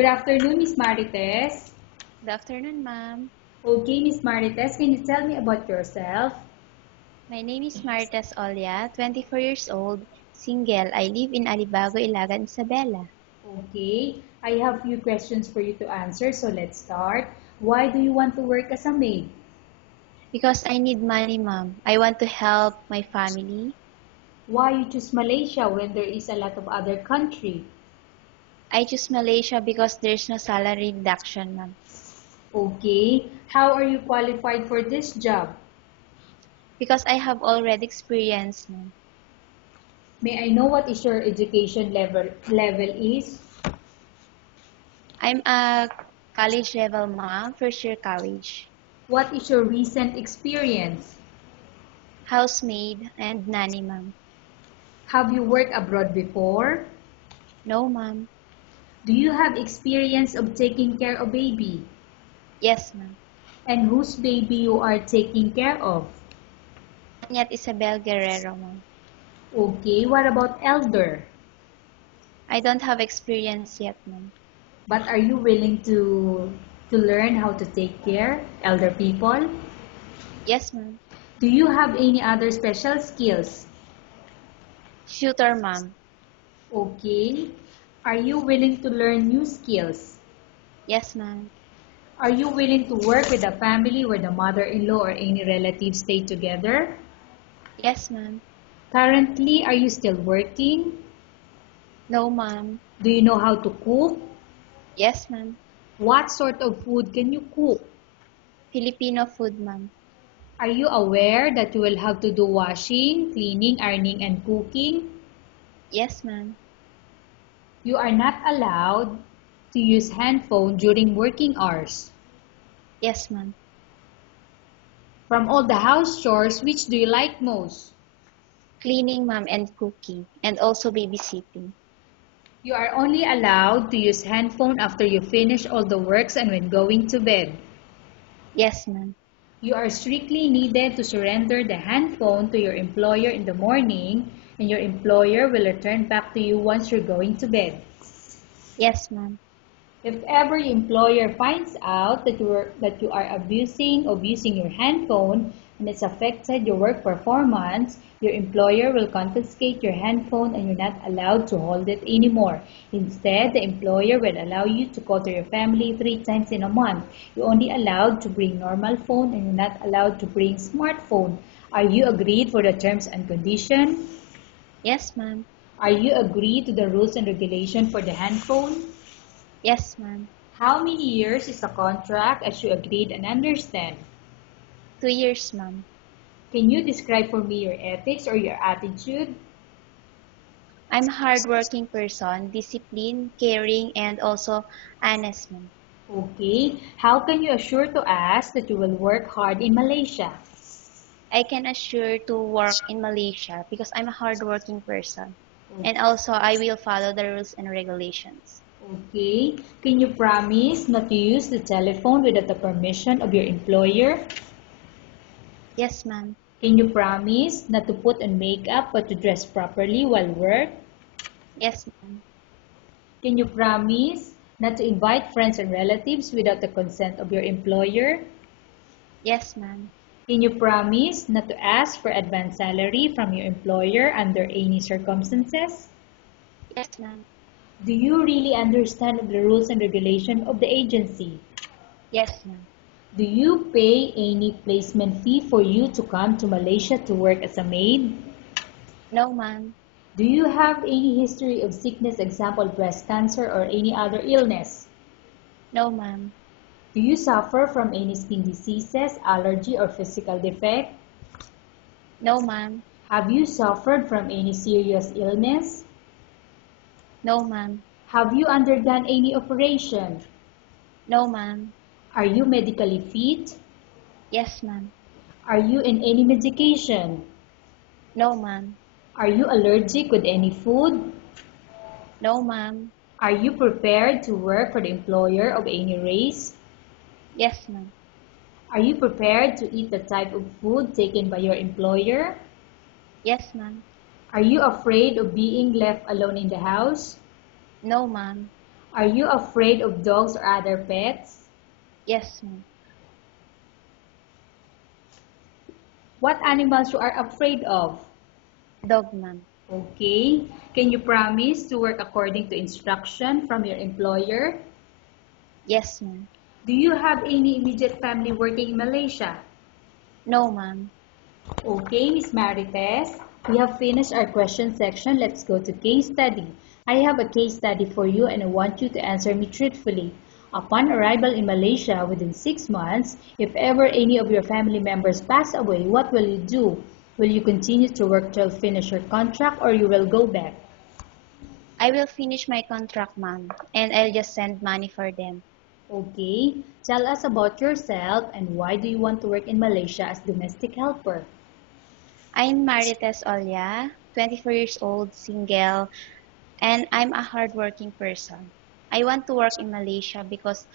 Good afternoon, Miss Marites. Good afternoon, ma'am. Okay, Miss Marites, can you tell me about yourself? My name is Maritas Olya, 24 years old, single. I live in Alibago, Ilagan, Isabela. Okay, I have few questions for you to answer, so let's start. Why do you want to work as a maid? Because I need money, ma'am. I want to help my family. Why you choose Malaysia when there is a lot of other country? I choose Malaysia because there's no salary reduction, ma'am. Okay, how are you qualified for this job? Because I have already experience, ma'am. May I know what is your education level is? I'm a college level, ma'am, first year college. What is your recent experience? Housemaid and nanny, ma'am. Have you worked abroad before? No, ma'am. Do you have experience of taking care of baby? Yes, ma'am. And whose baby you are taking care of? Yet Isabel Guerrero, ma'am. Okay, what about elder? I don't have experience yet, ma'am. But are you willing to learn how to take care elder people? Yes, ma'am. Do you have any other special skills? Shooter, ma'am. Okay. Are you willing to learn new skills? Yes, ma'am. Are you willing to work with a family where the mother-in-law or any relatives stay together? Yes, ma'am. Currently, are you still working? No, ma'am. Do you know how to cook? Yes, ma'am. What sort of food can you cook? Filipino food, ma'am. Are you aware that you will have to do washing, cleaning, ironing, and cooking? Yes, ma'am. You are not allowed to use handphone during working hours. Yes, ma'am. From all the house chores, which do you like most? Cleaning, ma'am, and cooking, and also babysitting. You are only allowed to use handphone after you finish all the works and when going to bed. Yes, ma'am. You are strictly needed to surrender the handphone to your employer in the morning, and your employer will return back to you once you're going to bed. Yes, ma'am. If ever your employer finds out that you are abusing of using your handphone and it's affected your work performance, your employer will confiscate your handphone and you're not allowed to hold it anymore. Instead, the employer will allow you to call to your family 3 times in a month. You're only allowed to bring normal phone and you're not allowed to bring smartphone. Are you agreed for the terms and conditions? Yes, ma'am. Are you agreed to the rules and regulation for the handphone? Yes, ma'am. How many years is the contract as you agreed and understand? 2 years, ma'am. Can you describe for me your ethics or your attitude? I'm a hardworking person, disciplined, caring, and also honest, ma'am. Okay. How can you assure to us that you will work hard in Malaysia? I can assure to work in Malaysia because I'm a hardworking person. O- And also, I will follow the rules and regulations. Okay. Can you promise not to use the telephone without the permission of your employer? Yes, ma'am. Can you promise not to put on makeup but to dress properly while work? Yes, ma'am. Can you promise not to invite friends and relatives without the consent of your employer? Yes, ma'am. Can you promise not to ask for advance salary from your employer under any circumstances? Yes, ma'am. Do you really understand the rules and regulation of the agency? Yes, ma'am. Do you pay any placement fee for you to come to Malaysia to work as a maid? No, ma'am. Do you have any history of sickness, example breast cancer or any other illness? No, ma'am. Do you suffer from any skin diseases, allergy or physical defect? No, ma'am. Have you suffered from any serious illness? No, ma'am. Have you undergone any operation? No, ma'am. Are you medically fit? Yes, ma'am. Are you in any medication? No, ma'am. Are you allergic with any food? No, ma'am. Are you prepared to work for the employer of any race? Yes, ma'am. Are you prepared to eat the type of food taken by your employer? Yes, ma'am. Are you afraid of being left alone in the house? No, ma'am. Are you afraid of dogs or other pets? Yes, ma'am. What animals you are afraid of? Dog, ma'am. Okay. Can you promise to work according to instruction from your employer? Yes, ma'am. Do you have any immediate family working in Malaysia? No, ma'am. Okay, Miss Marites, we have finished our question section. Let's go to case study. I have a case study for you and I want you to answer me truthfully. Upon arrival in Malaysia within 6 months, if ever any of your family members pass away, what will you do? Will you continue to work till finish your contract or you will go back? I will finish my contract, ma'am, and I'll just send money for them. Okay, tell us about yourself and why do you want to work in Malaysia as domestic helper? I'm Marites Olya, 24 years old, single, and I'm a hardworking person. I want to work in Malaysia because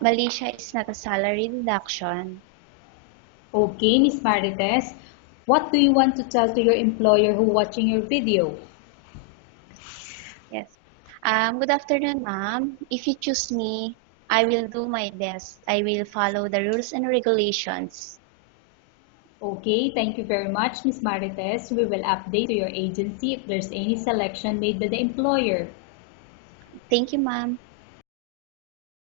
Malaysia is not a salary deduction. Okay, Miss Marites, what do you want to tell to your employer who watching your video? Yes. Good afternoon, ma'am. If you choose me, I will do my best. I will follow the rules and regulations. Okay, thank you very much, Miss Marites. We will update to your agency if there's any selection made by the employer. Thank you, ma'am.